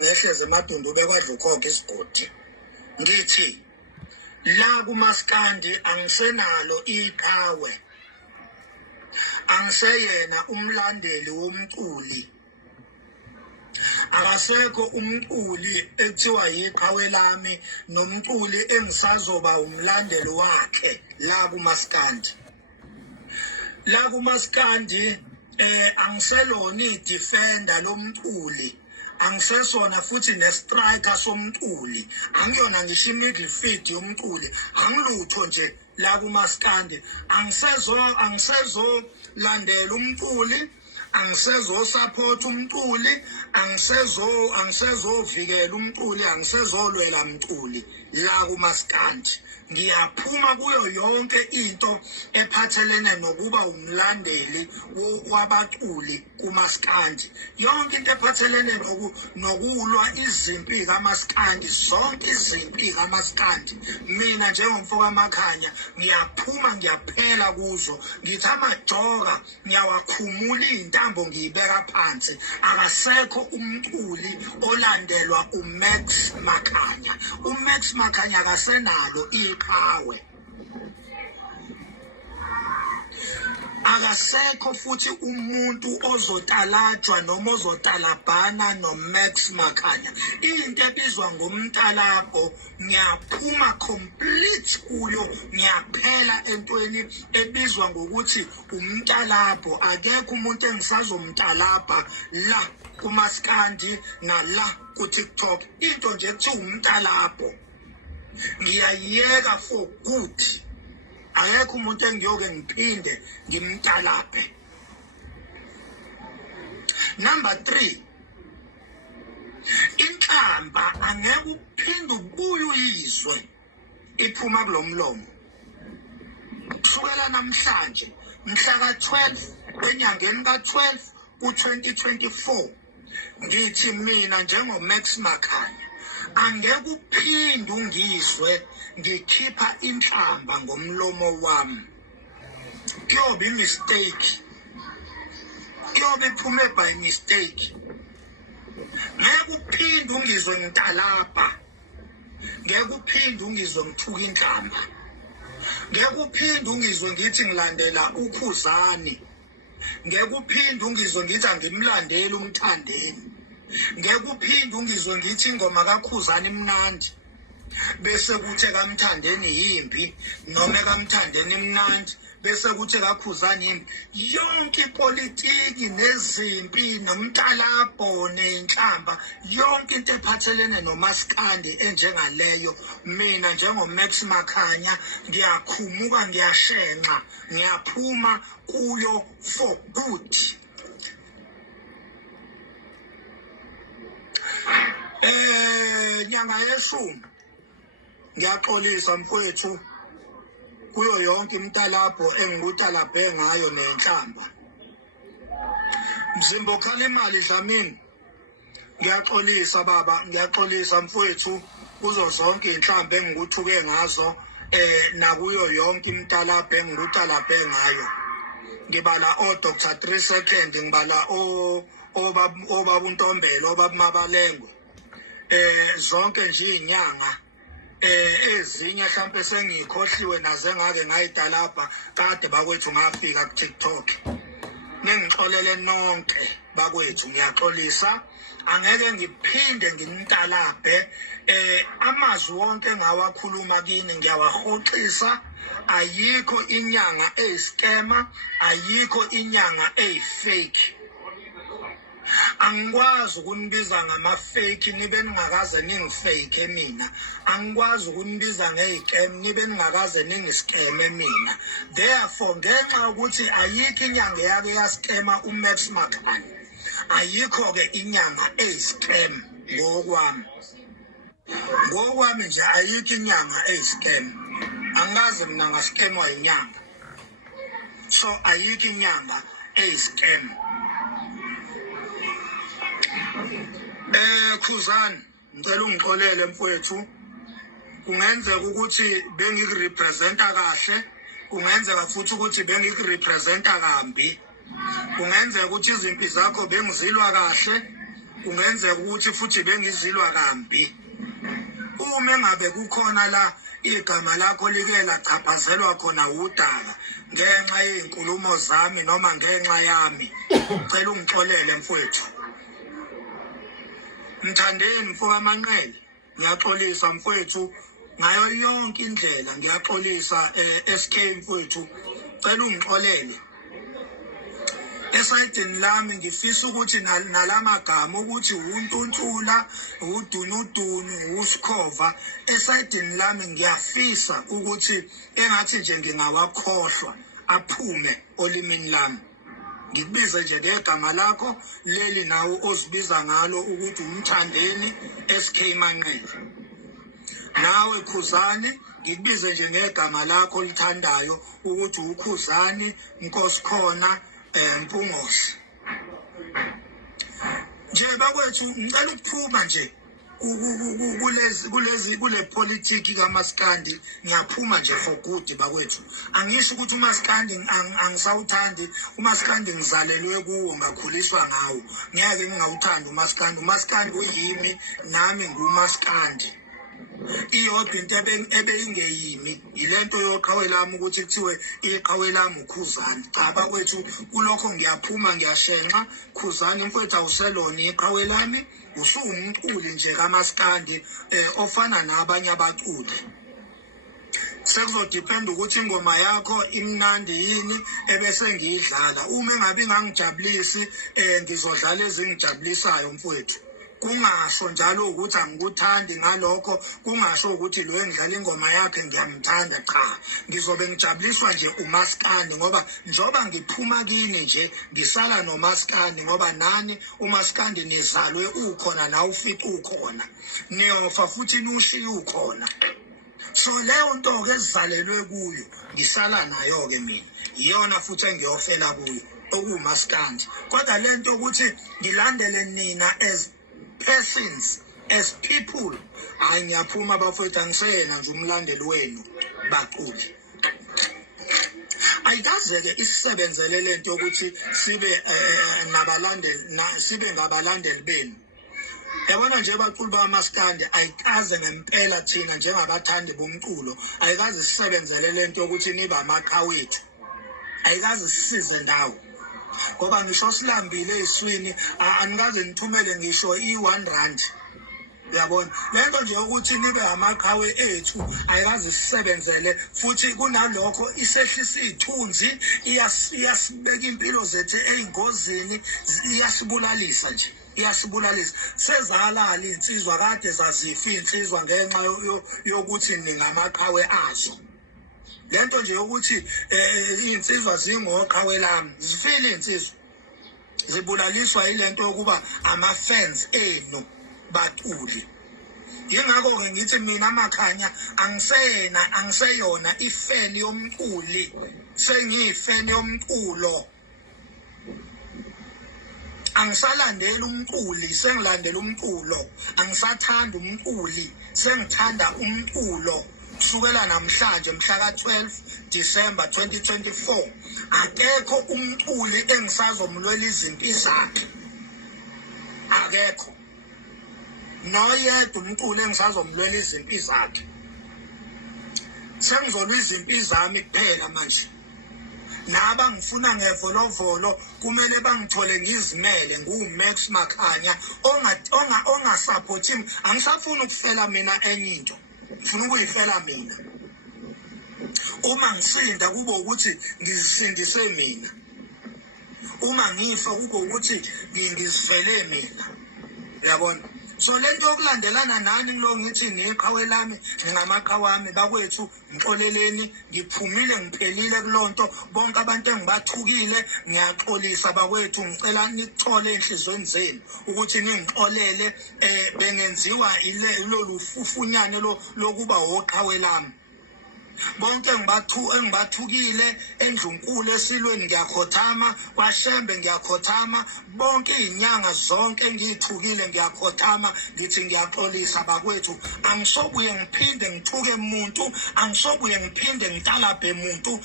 ngehleze emadundu bekwadla ukhokha isigodi ngithi la kumaskandi angisenalo iqhawe angiseyena umlandeli womculi akasekho umculi ekuthiwa yiqhawe lami nomculi engisazoba umlandeli wakhe la kumaskandi angiselona idefender lomculi angisesona futhi nestriker somculi angiyona ngisho midfield yomculi angilutho nje la kumaskandi angisezo landela umculi angisezo support umculi angisezo vikela umculi angisezolwela umculi la kumaskandi ngiyaphuma kuyo yonke into ephathelene nokuba umlandeli wabaculi kumaskandi yonke into ephathelene nokulwa izimpi kaMaskandi zonke izimpi kaMaskandi mina njengomfoka Makhanya ngiyaphuma ngiyaphela kuzo ngithi amajoka ngiyawakhumula intambo ngiyibeka phansi akasekho umculi olandelwa uMax Makhanya uMax Makhanya akasenalo iqhawe akasekho futhi umuntu ozotalajwa noma ozotalabhana noMax Makhanya into ebizwa ngomtalabo ngiyaphuma complete kuyo ngiyaphela entweni ebizwa ngokuthi umtalabo akekho umuntu engisazomtalabha la kumaskandi nala ku TikTok into nje ethi umtalabo ngiyayeka for good akekho umuntu engiyoke ngiphinde ngimtalaphe. Number 3 inhlamba angeke uphinde ubuye uyizwe iphuma kulomlomo kusukela namhlanje mhla ka12 enyangeni ka12 ku2024 ngithi mina njengoMax Makhanya angeke uphinde ungizwe ngikhipha inhlamba ngomlomo wami kuyoba imistake kuyoba iphume by mistake ngeke uphinde ungizwe ngitalapha ngeke uphinde ungizwe ngithuka inhlamba ngeke uphinde ungizwe ngithi ngilandela uKhuzani ngeke uphinde ungizwe ngithi angimlandeli uMthandeni ngeke uphinde ungizwe ngithi ingoma kaKhuzani imnandi bese kuthi kaMthandeni yimbi noma kaMthandeni imnandi bese kuthi kaKhuzani yimbi yonke ipolitiki nezimpi nomtalabo nenhlamba yonke into ephathelene nomaskandi enjengaleyo mina njengoMax Makhanya ngiyakhumuka ngiyashenxa ngiyaphuma kuyo for good. Nyanga yeshumi ngiyaxolisa mfowethu kuyo yonke imtalabo engikutalabhe ngayo nenhlamba Mzimba ukhala imali Dlamini ngiyaxolisa baba ngiyaxolisa mfowethu kuzo zonke inhlamba engikuthuke ngazo nakuyo yonke imtalabo engikutalabhe ngayo ngibala Dr. 3 second ngibala obaba uNtombela obaba Mabalengwe zonke nje inyanga ezinye mhlambe sengikhohliwe naze ngake ngayitalapha kade bakwethu ngafika ku TikTok nengixolele nonke bakwethu ngiyaxolisa angeke ngiphinde ngimtalabhe amazwi wonke ngawakhuluma kini ngiyawahoxisa ayikho inyanga eyiscammer ayikho inyanga eyifake angikwazi ukunibiza ngama-fake nibe ningakaze ningifake mina angikwazi ukunibiza ngey'cam nibe ningakaze ningiscame mina therefore ngenxa yokuthi ayikho inyanga eyake yascama uMax Makhanya ayikho-ke inyanga eyiscam ngokwami nje ayikho inyanga eyiscam angikaze mina ngascamwa inyanga so ayikho inyanga eyiscam. Khuzani ngicela ungixolele mfowethu kungenzeka ukuthi bengikurepresenta kahle kungenzeka futhi ukuthi bengikurepresenta kambi kungenzeka ukuthi izimpi zakho bengizilwa kahle kungenzeka ukuthi futhi bengizilwa kambi uma engabe kukhona la igama lakho like lachaphazelwa khona udaka ngenxa yezinkulumo zami noma ngenxa yami cela ungixolele mfowethu. Mthandeni mfoka Manqele, ngiyaxolisa mfowethu ngayo yonke indlela, ngiyaxolisa SK mfowethu, cela ungixolele. Esayidini lami ngifisa ukuthi nalamagama ukuthi uNtuntula, uDunudunu, uSikhova, esayidini lami ngiyafisa ukuthi engathi nje ngingawakhohlwa aphume olimini lami. Ngikubize nje ngegama lakho leli nawo ozibiza ngalo ukuthi uMthandeni SK Manqele. Nawe Khuzani ngikubize nje ngegama lakho olithandayo ukuthi uKhuzani Nkosikhona Mpungose. Nje bakwethu ngicela ukuphuma nje kule politiki kaMaskandi, ngiyaphuma nje for good bakwethu. Angisho ukuthi uMaskandi angisawuthandi, uMaskandi ngizalelwe kuwo ngakhuliswa ngawo. Ngeke ngingawuthanda uMaskandi. uMaskandi uyimi nami nguMaskandi. Iyodwa into ebeyingeyimi ilento yoqhawe lami ukuthi kuthiwe iqhawe lami uKhuzani. Cha bakwethu kulokho ngiyaphuma ngiyashenxa. Khuzani mfowethu awuselona iqhawe lami, usungumculi nje kaMaskandi ofana nabanye abaculi. Sekuzodependa ukuthi ingoma yakho imnandi yini ebese ngiyidlala. Uma engabe ngangijabulisi ngizodlala ezingijabulisayo mfowethu. Kungasho njalo ukuthi angikuthandi ngalokho, kungasho ukuthi lo engidlala ingoma yakhe ngiyamthanda, cha. Ngizobe ngijabuliswa nje uMaskandi ngoba njoba ngiphuma kini nje ngisala noMaskandi ngoba nani uMaskandi nizalwe ukhona na ufica ukhona. Niyofa futhi nushiya ukhona. So leyo nto ke ezalelwe kuyo ngisala nayo ke mina. Iyona futhi engiyofela kuyo okuMaskandi. Kodwa lento ukuthi ngilandele nina as persons, as people, angiyaphuma bafethu, angisena nje umlandeli wenu baculi. Ayikaze ke isebenzele lento ukuthi sibe sibe ngabalandeli benu. Yabona nje baculi baMaskandi ayikaze ngempela thina njengabathandi bomculo ayikaze sisebenzele lento ukuthi niba amaqhawethu. Ayikaze sisize ndawo. Ngoba ngisho silambile iswini anikaze nithumele ngisho i1 rand. Uyabona lento nje ukuthi nibe amaqhawe ethu ayikaze sisebenzele futhi kunalokho isehlisa izithunzi, iyasibeka impilo zethu ezingozini, iyasibulalisa nje, iyasibulalisa. Sezalala insizwa kade zazifa insizwa ngenxa yokuthi ningamaqhawe azo. Lento nje ukuthi insizwa zingoqhawe lami zifile insizwa zibulaliswa ilento yokuba ama-fans enu baculi. Yingakho ke ngithi mina Makhanya angiseyona ifan yomculi, sengiyifan yomculo. Angisalandela umculi, sengilandela umculo. Angisathanda umculi, sengithanda umculo. Kusukela namhlanje mhla ka-12 December 2024 akekho umculi engisazomlwela izimpi zakhe. Akekho noyedwa umculi engisazomlwela izimpi zakhe. Sengizolwa izimpi zami kuphela manje. Naba ngifuna ngevolovolo kumele bangithole ngizimele nguMax Makhanya ongasupporti. Angisafuni ukufela mina enye into, ngifuna ukuyifela mina. Uma ngisinda kube ukuthi ngizisindise mina, uma ngifa kube ukuthi ngizifele mina. Uyabona? So lento yokulandelana nani ngilo ngithi ngiqhawe lami ngingamaqhawe wami bakwethu ngixoleleni, ngiphumile ngiphelile kulonto. Bonke abantu engibathukile ngiyaxolisa bakwethu, ngicela nikuthole enhlizweni zenu ukuthi ningixolele. Bengenziwa lolu fufunyane lokuba oqhawe lami. Bonke engibathukile eNdlunkulu eSilweni ngiyakhothama, kwaShembe ngiyakhothama, bonke izinyanga zonke engiyithukile ngiyakhothama, ngithi ngiyaxolisa bakwethu. Angisobuye ngiphinde ngithuke umuntu, angisobuye ngiphinde ngitalabhe umuntu.